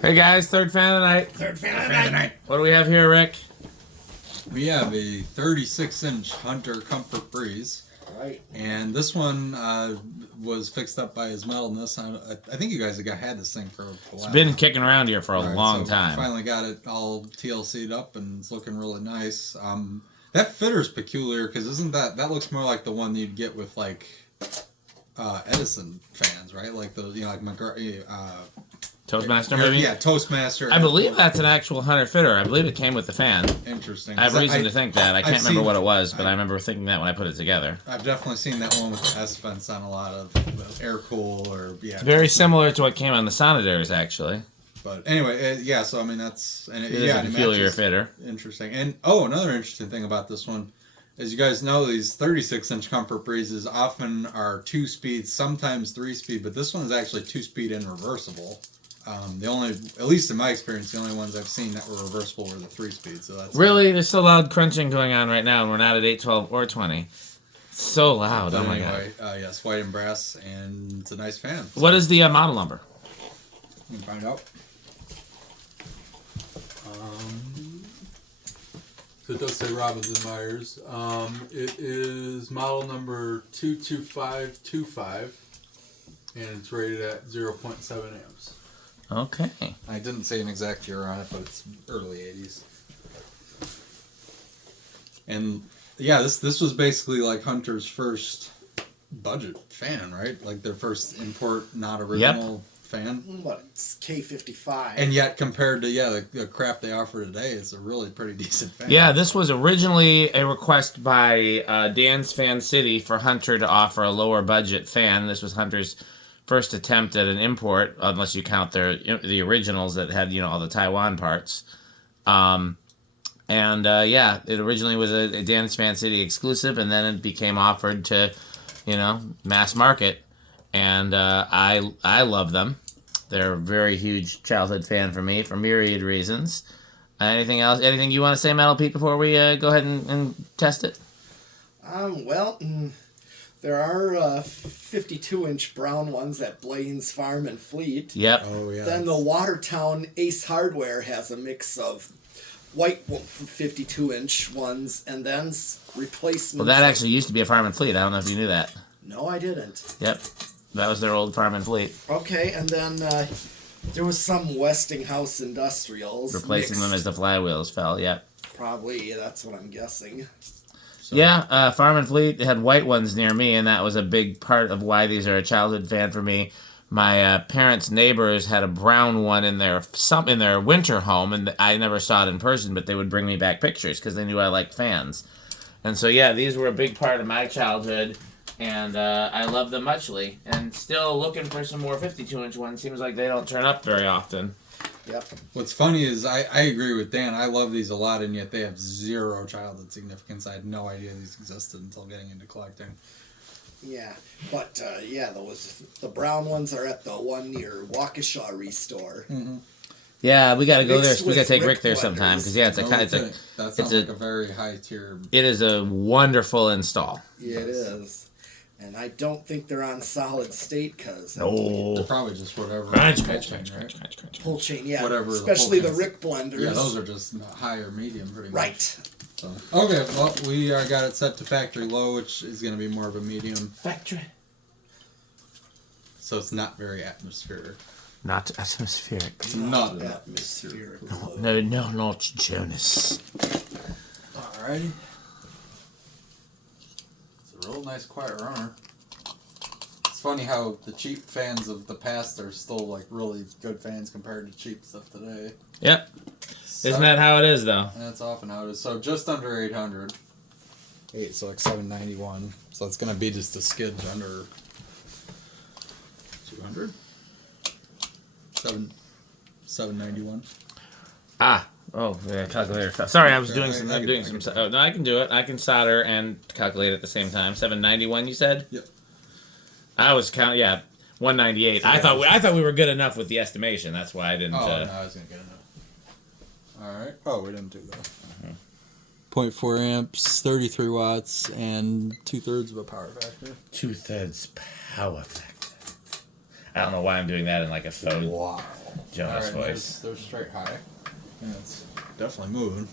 Hey guys, third fan of the night. Third fan of the night. What do we have here, Rick? We have a 36-inch Hunter Comfort Breeze. Right. And this one was fixed up by his metalness. I think you guys have had this thing for a while. It's been kicking around here for a long time. Finally got it all TLC'd up and it's looking really nice. That fitter's peculiar because isn't that looks more like the one you'd get with like Edison fans, right? Like those, like Toastmaster, maybe? Yeah, Toastmaster. I believe that's an actual Hunter fitter. I believe it came with the fan. Interesting. I have reason to think that. I can't remember what it was, but I remember thinking that when I put it together. I've definitely seen that one with the S fence on a lot of air cool or It's very similar to what came on the Sonadaires, actually. But anyway, yeah. So I mean, that's it is a peculiar fitter. Interesting. And another interesting thing about this one, as you guys know, these 36-inch Comfort Breezes often are 2-speed, sometimes 3-speed, but this one is actually 2-speed and reversible. The only, at least in my experience, the only ones I've seen that were reversible were the 3-speed. So that's really, there's still loud crunching going on right now, and we're not at 8, 12, or 20. So loud. Oh my god. Yes, white and brass, and it's a nice fan. So what is the model number? You can find out. So it does say Robinson Myers. It is model number 22525, and it's rated at 0.7 amps. Okay. I didn't say an exact year on it, but it's early 80s. And yeah, this was basically like Hunter's first budget fan, right? Like their first import, not original fan. What? It's K55. And yet, compared to the crap they offer today, it's a really pretty decent fan. Yeah, this was originally a request by Dan's Fan City for Hunter to offer a lower budget fan. This was Hunter's first attempt at an import, unless you count the originals that had all the Taiwan parts. It originally was a Dan's Fan City exclusive, and then it became offered to mass market. And I love them. They're a very huge childhood fan for me for myriad reasons. Anything else? Anything you want to say, Metal Pete, before we go ahead and test it? There are 52-inch brown ones at Blaine's Farm and Fleet. Yep. Oh, yeah. Then the Watertown Ace Hardware has a mix of white 52-inch ones and then replacements. Well, that actually used to be a Farm and Fleet. I don't know if you knew that. No, I didn't. Yep. That was their old Farm and Fleet. Okay, and then there was some Westinghouse Industrials. Replacing them as the flywheels fell, yep. Probably, that's what I'm guessing. So. Yeah, Farm and Fleet had white ones near me, and that was a big part of why these are a childhood fan for me. My parents' neighbors had a brown one in their winter home, and I never saw it in person, but they would bring me back pictures because they knew I liked fans. And so, yeah, these were a big part of my childhood, and I love them muchly. And still looking for some more 52-inch ones. Seems like they don't turn up very often. Yep. What's funny is I agree with Dan. I love these a lot, and yet they have zero childhood significance. I had no idea these existed until getting into collecting. Yeah, but the brown ones are at the one near Waukesha Restore. Mm-hmm. Yeah, we gotta go there. Mixed We gotta with take Rick Rick there sometime because it's a that sounds like a very high tier. It is a wonderful install. Yeah, it is. And I don't think they're on solid state because They're probably just whatever. Crunch. pull chain, yeah. Whatever the Especially the pull Rick blenders. Yeah, those are just high or medium, pretty much. Right. So, okay, well, we got it set to factory low, which is going to be more of a medium. Factory. So it's not very atmospheric. Not atmospheric. It's not Atmospheric. No, not Jonas. Alrighty. It's a real nice quiet runner. It's funny how the cheap fans of the past are still like really good fans compared to cheap stuff today. Yep. Isn't that how it is, though? That's often how it is. So just under 800. So like 791. So it's going to be just a skidge under 200. 791. Oh, yeah, calculator. Sorry, I was doing some. I'm doing I can some. Oh, no, I can do it. I can solder and calculate at the same time. 791, you said? Yep. I was counting. Yeah, 198. I thought we were good enough with the estimation. That's why I didn't. No, I was gonna get enough. All right. Oh, we didn't do that. 0.4 amps, 33 watts, and 2/3 of a power factor. 2/3 power factor. I don't know why I'm doing that in like a phone. Wow. Jonas All right, voice. they're straight high. And it's definitely moving.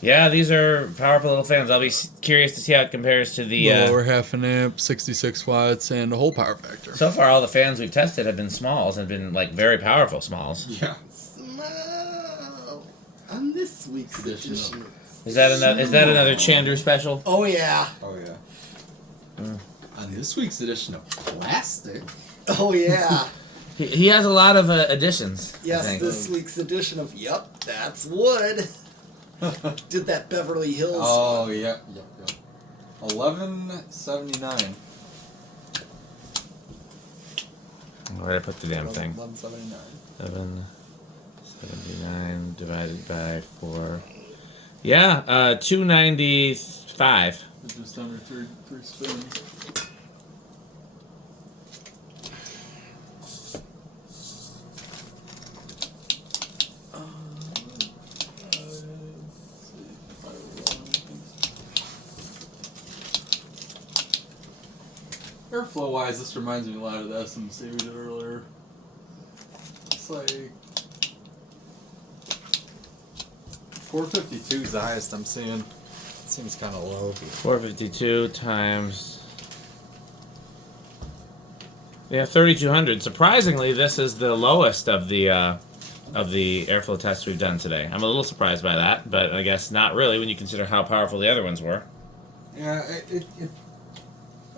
Yeah, these are powerful little fans. I'll be curious to see how it compares to the. lower half an amp, 66 watts, and a whole power factor. So far, all the fans we've tested have been smalls and been like very powerful smalls. Yeah. Smell on this week's Edition. edition. Is that another Chandru special? Oh yeah. Oh yeah. On this week's edition of Plastic. Oh yeah. He has a lot of additions. I Yes, think. this week's edition of Yup, That's Wood. Did that Beverly Hills. Oh yeah. 1179. Where did I put the damn thing? 1179. 779 divided by 4. Yeah, 295. Just under three spins. Airflow wise, this reminds me a lot of the SMC we did earlier. It's like 452 is the highest I'm seeing. It seems kind of low. 452 times. Yeah, 3200. Surprisingly, this is the lowest of the airflow tests we've done today. I'm a little surprised by that, but I guess not really when you consider how powerful the other ones were. Yeah, it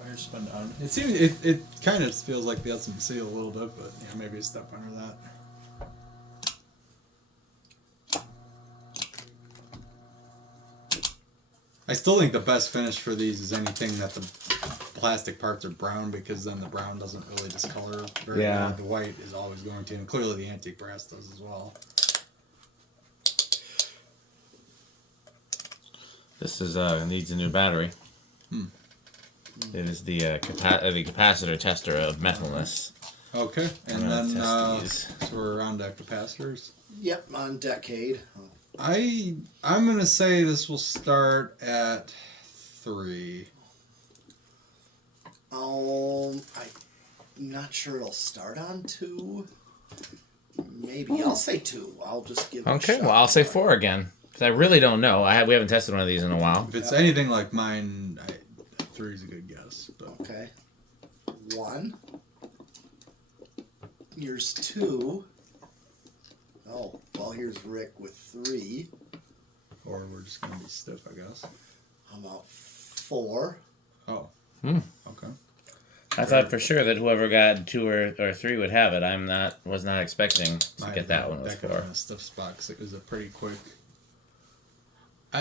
fire spun down. It seems it kind of feels like the SMC a little bit, but yeah, maybe a step under that. I still think the best finish for these is anything that the plastic parts are brown, because then the brown doesn't really discolor very Yeah. well. The white is always going to, and clearly the antique brass does as well. This is needs a new battery. It is the capacitor tester of metalness. Okay, and I'm gonna then test these. so we're around to capacitors. Yep, on Decade. I'm gonna say this will start at 3. I'm not sure it'll start on 2. Maybe I'll say 2. I'll just give it a Okay, shot. well I'll say 4 again because I really don't know. We haven't tested one of these in a while. If it's anything like mine, 3 is a good guess. But Okay. 1. Here's 2. Oh, well, here's Rick with 3. or we're just gonna be stiff, I guess. How about 4? Oh. Hmm. Okay. I thought for sure that whoever got 2 or 3 would have it. Was not expecting to get that one with 4. In a stiff spot 'cause it was a pretty quick.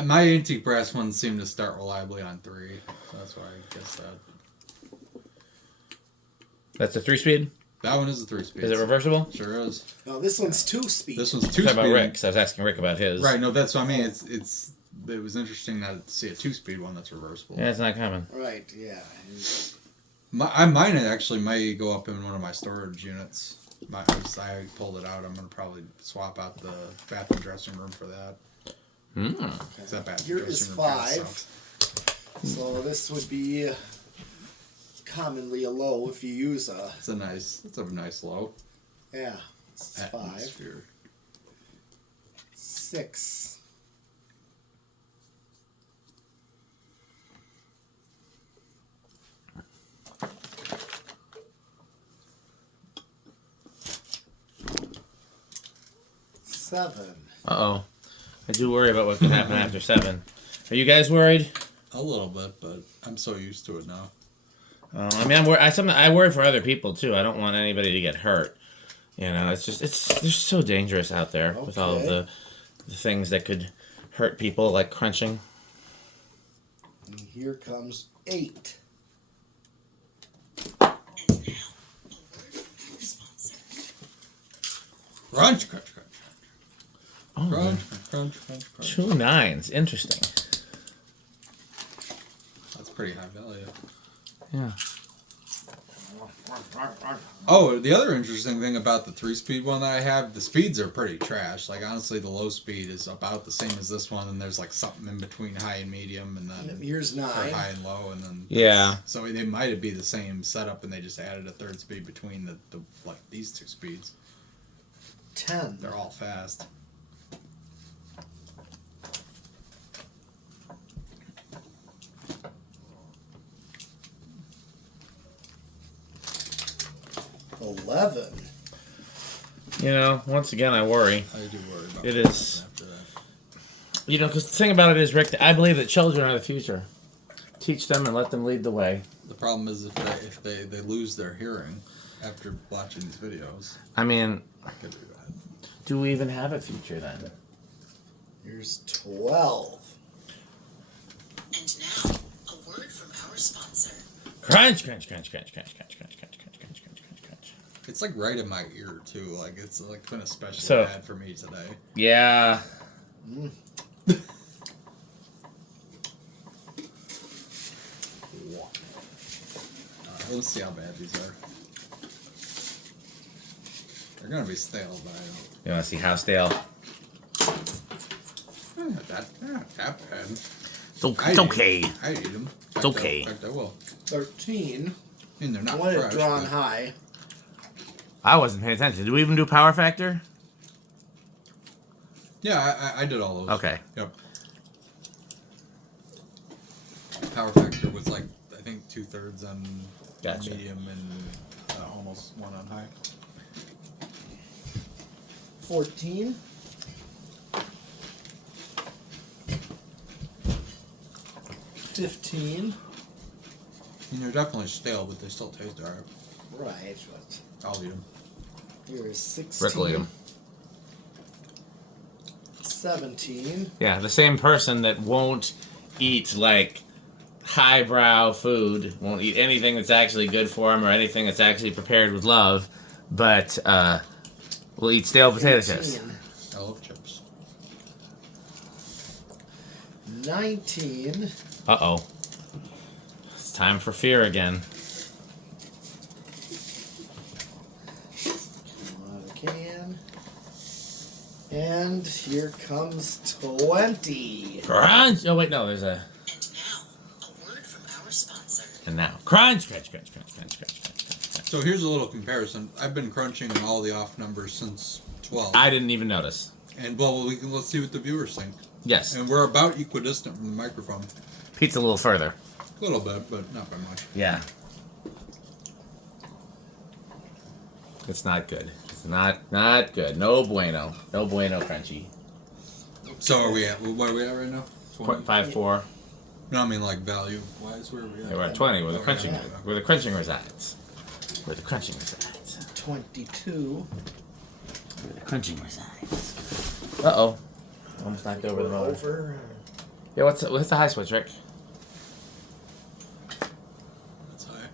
My antique brass ones seem to start reliably on 3, so that's why I guess that. That's a 3-speed. That one is a 3-speed. Is it reversible? Sure is. No, this one's 2-speed. This one's I'm talking 2-speed. about Rick. 'Cause I was asking Rick about his. Right. No, that's what I mean. It was interesting to see a 2-speed one that's reversible. Yeah, it's not common. Right, yeah. Mine actually may go up in one of my storage units. I pulled it out. I'm gonna probably swap out the bathroom dressing room for that. Hmm. 'Cause that bathroom Here dressing is room kinda 5. sucks. So this would be commonly a low if you use a... It's a nice low. Yeah, this is 5. Atmosphere. 6. Seven. Uh-oh. I do worry about what could happen after 7. Are you guys worried? A little bit, but I'm so used to it now. I mean, I'm worried. I worry for other people too. I don't want anybody to get hurt. You know, it's just so dangerous out there with all of Okay. the things that could hurt people, like crunching. And here comes 8. Crunch, crunch, crunch. Oh, Crunch, crunch, crunch, crunch. 2 9s. Interesting. That's pretty high value. Yeah. Oh, the other interesting thing about the 3-speed one that I have, the speeds are pretty trash. Like, honestly, the low speed is about the same as this one, and there's like something in between high and medium, and then Here's or 9. high and low, and then Yeah. So they might be the same setup, and they just added a 3rd speed between the like these 2 speeds. 10. They're all fast. $11. You know, once again, I worry. I do worry about It what is- happens after that. You know, because the thing about it is, Rick, I believe that children are the future. Teach them and let them lead the way. The problem is if they lose their hearing after watching these videos. I mean, That could be bad. do we even have a future then? Here's 12. And now, a word from our sponsor. Crunch, crunch, crunch, crunch, crunch, crunch, crunch, crunch, crunch, crunch, crunch, crunch, crunch. It's like right in my ear too. Like it's like been especially So- bad for me today. Yeah. Let's see how bad these are. They're gonna be stale, but You want to see how stale? not that bad. It's okay. I eat them. It's okay. In fact, I will. 13. I mean, they're I not want it fresh. drawn but- high. I wasn't paying attention. Did we even do power factor? Yeah, I did all those. Okay. Yep. Power factor was like I think 2/3 on Gotcha. medium and almost 1 on high. 14. 15. And they're definitely stale, but they still taste alright. Right. But I'll eat them. here's 16. Rick will eat 'em. 17. Yeah, the same person that won't eat like highbrow food, won't eat anything that's actually good for him or anything that's actually prepared with love, but will eat stale potato chips. 18. I love chips. 19. Uh-oh. It's time for fear again. Come out of the can. And here comes 20. Crunch! Oh, wait, no, there's a... And now, a word from our sponsor. And now. Crunch, crunch, crunch, crunch, crunch, crunch, crunch, crunch, crunch. So here's a little comparison. I've been crunching all the off numbers since 12. I didn't even notice. And well, let's see what the viewers think. Yes. And we're about equidistant from the microphone. Pete's a little further. A little bit, but not by much. Yeah. It's not good. It's not good. No bueno. No bueno, Crunchy. So are we at? What are we at right now? 20? 0.54. No, I mean like value wise. Where are we at? Yeah, we're at 20 where the Okay. crunching where the crunching resides. Where the crunching resides. 22. Where the crunching resides. Uh-oh. Almost knocked over the We're motor. over. Yeah, what's the high switch, Rick? That's high.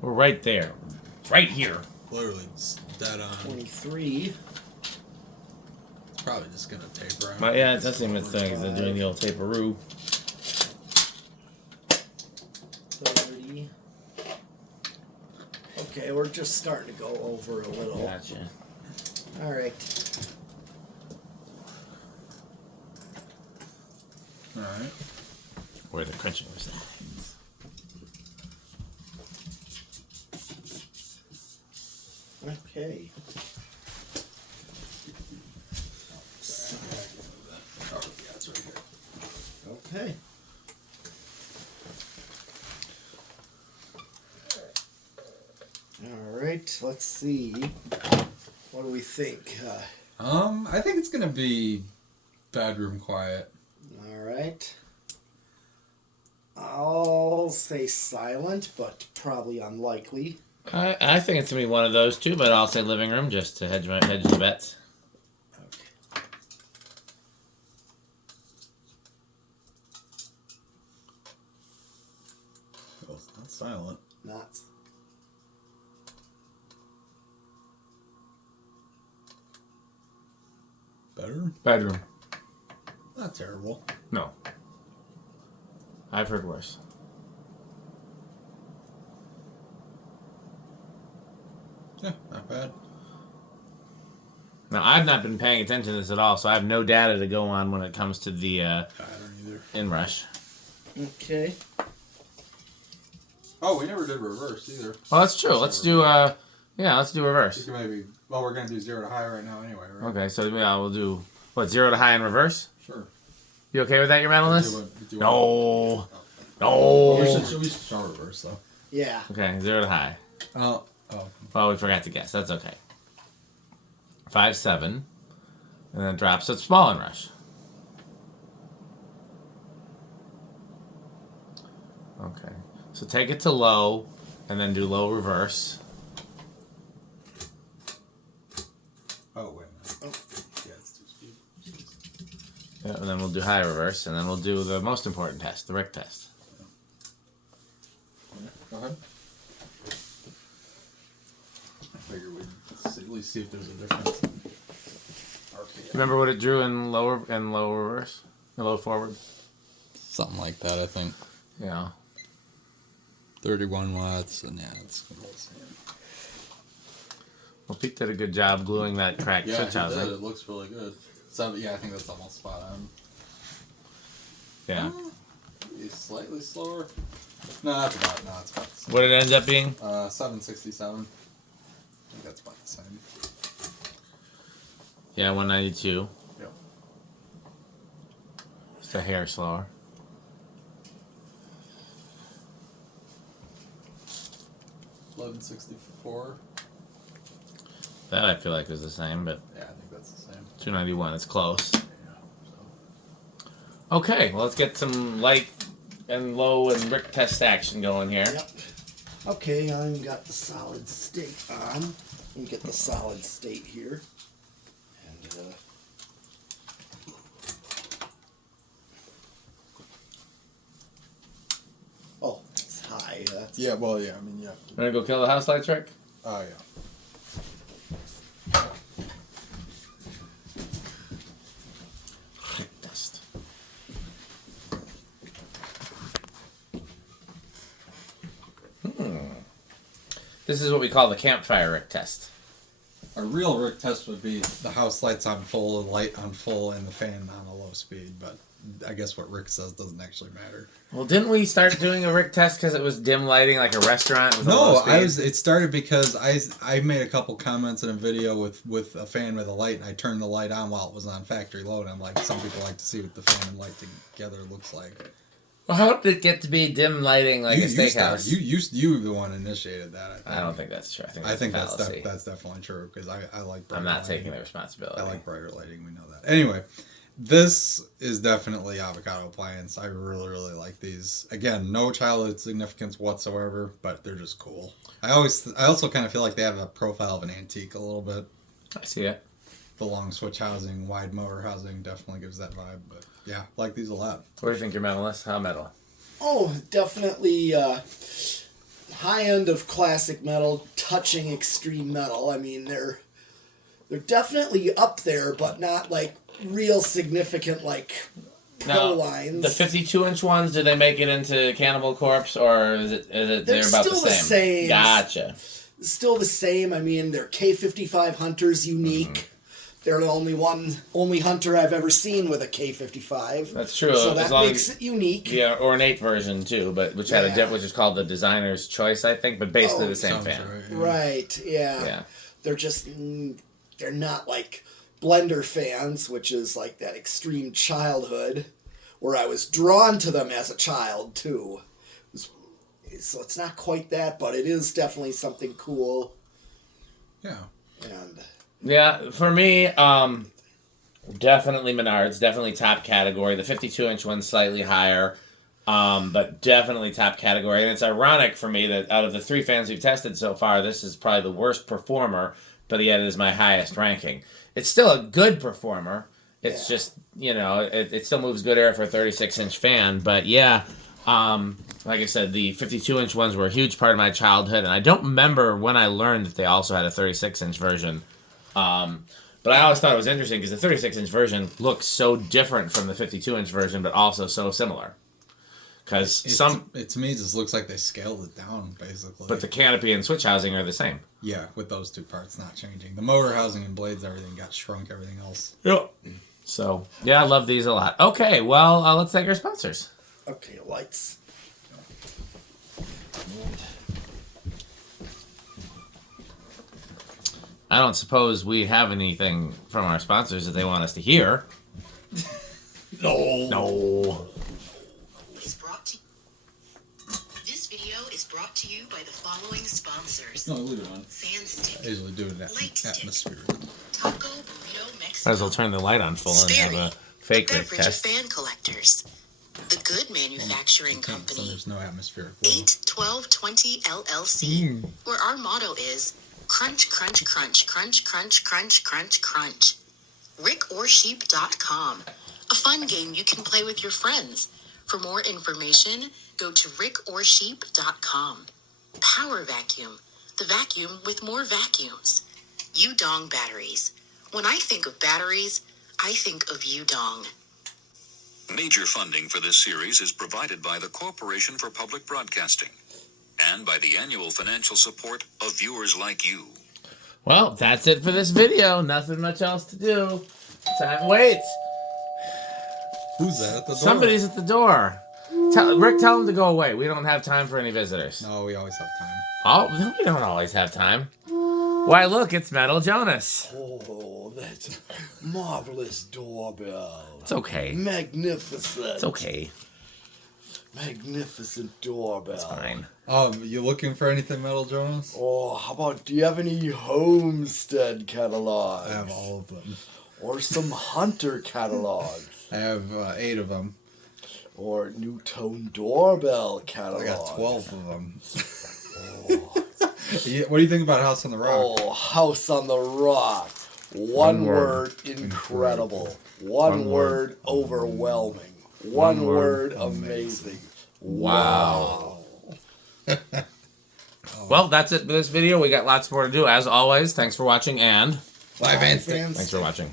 We're right there. It's right here. Literally, it's dead on. 23. It's probably just gonna taper out. Well, yeah, it does seem it's they're doing the old taperoo. 30. Okay, we're just starting to go over a little. Gotcha. All right. All right. Where the crunching resides. Okay. Oh, yeah, it's right here. Okay. All right. Let's see. What do we think? I think it's gonna be bedroom quiet. All right. I'll say silent, but probably unlikely. I think it's gonna be one of those two, but I'll say living room just to hedge the bets. Okay. Oh, it's not silent. Not. Better? Bedroom. Not terrible. No. I've heard worse. Yeah, not bad. Now I've not been paying attention to this at all, so I have no data to go on when it comes to the I don't either. inrush. Okay. Oh, we never did reverse either. Well, that's true. Let's do Yeah, let's do You reverse. can maybe. Well, we're gonna do 0 to high right now anyway, right? Okay, so yeah, we'll do what 0 to high in reverse. Sure. You okay with that, your Do mentalist? you No. Well, we No. should show reverse though. Yeah. Okay, 0 to high. Oh. Well, we forgot to guess. That's okay. 5, 7, and then drops at small and rush. Okay, so take it to low, and then do low reverse. Oh wait a minute. Yeah, it's 2 speed. Yeah, and then we'll do high reverse, and then we'll do the most important test, the Rick test. Go ahead. I figured we'd at least see if there's a difference. Remember what it drew in low reverse, in low forward? Something like that, I think. Yeah. 31 watts, and yeah, it's about the same. Well, Pete did a good job gluing that cracked Yeah, switch housing. it looks really good. So yeah, I think that's almost spot on. Yeah. Maybe slightly slower. No, it's about the same. What did it end up being? 767. I think that's about the same. Yeah, 192. Yep. Just a hair slower. $11.64. That I feel like is the same, but Yeah, I think that's the same. 291. It's close. Yeah. So. Okay, well, let's get some light and low and Rick test action going here. Yep. Okay, I've got the solid state on. Let me get the solid state here. And, oh, it's high. That's Yeah, well, yeah, I mean, yeah. Wanna go kill the house lights, Rick? Oh, yeah. Rick test. This is what we call the campfire Rick test. A real Rick test would be the house lights on full, the light on full, and the fan on a low speed, but I guess what Rick says doesn't actually matter. Well, didn't we start doing a Rick test because it was dim lighting like a restaurant with a low No, speed? it started because I made a couple comments in a video with a fan with a light, and I turned the light on while it was on factory load. And I'm like, some people like to see what the fan and light together looks like. Well, how did it get to be dim lighting like a steakhouse? You the one initiated that. I think. I don't think that's true. I think that's fallacy. that's definitely true because I like. Brighter I'm not lighting. taking the responsibility. I like brighter lighting. We know that. Anyway, this is definitely avocado appliance. I really like these. Again, no childhood significance whatsoever, but they're just cool. I also kind of feel like they have a profile of an antique a little bit. I see it. The long switch housing, wide motor housing definitely gives that vibe. But yeah, like these a lot. What do you think, your metalist? How metal? Oh, definitely high end of classic metal, touching extreme metal. I mean, they're definitely up there, but not like real significant like pro lines. The 52-inch ones, did they make it into Cannibal Corpse, or is it they're about still the same? Gotcha. Still the same. I mean, they're K55 Hunters unique. Mm-hmm. They're the only hunter I've ever seen with a K55. That's true. So as that long makes it unique. the ornate version too, but which had Yeah. which is called the designer's choice, I think, but basically Oh, the same Sounds fan. right, yeah. Right, yeah. Yeah. They're just, they're not like Blender fans, which is like that extreme childhood, where I was drawn to them as a child too. So it's not quite that, but it is definitely something cool. Yeah. And Yeah, for me, definitely Menards, definitely top category. The 52-inch one's slightly higher, but definitely top category. And it's ironic for me that out of the 3 fans we've tested so far, this is probably the worst performer, but yet it is my highest ranking. It's still a good performer. It's just, it still moves good air for a 36-inch fan. But yeah, like I said, the 52-inch ones were a huge part of my childhood. And I don't remember when I learned that they also had a 36-inch version. But I always thought it was interesting because the 36-inch version looks so different from the 52-inch version, but also so similar. Because To me, it just looks like they scaled it down, basically. but the canopy and switch housing are the same. Yeah, with those 2 parts not changing. The motor housing and blades, everything got shrunk, everything else. Yep. So, yeah, I love these a lot. Okay, well, let's thank our sponsors. okay, lights. I don't suppose we have anything from our sponsors that they want us to hear. No. No. Is brought to This video is brought to you by the following sponsors. No, leave it on. Sandstick, I usually do it at Light stick. atmosphere. Taco Burrito Might Mexico, as well turn the light on full and have a fake the Rick beverage of test. fan collectors. The Good Manufacturing So Company, there's no atmospheric flow. 81220 LLC, where our motto is crunch, crunch, crunch, crunch, crunch, crunch, crunch, crunch. RickOrSheep.com, a fun game you can play with your friends. For more information, go to RickOrSheep.com. Power Vacuum, the vacuum with more vacuums. Udong batteries. When I think of batteries, I think of Udong. Major funding for this series is provided by the Corporation for Public Broadcasting and by the annual financial support of viewers like you. Well, that's it for this video. Nothing much else to do. Time waits. Who's that at the door? Somebody's at the door. Rick, tell him to go away. We don't have time for any visitors. No, we always have time. Oh, no, we don't always have time. Why, look, it's Metal Jonas. Oh, that's marvelous doorbell. It's okay. Magnificent. It's okay. Magnificent doorbell. It's fine. You looking for anything, Metal Jonas? Oh, how about, do you have any Homestead catalogs? I have all of them. Or some Hunter catalogs? I have 8 of them. Or New Tone doorbell I catalogs? got 12 of them. Oh. What do you think about House on the Rock? Oh, House on the Rock. One word, incredible. One word, overwhelming. One word, amazing. Wow. Well, that's it for this video. We got lots more to do. As always, thanks for watching and Live Fans. instant. thanks for watching.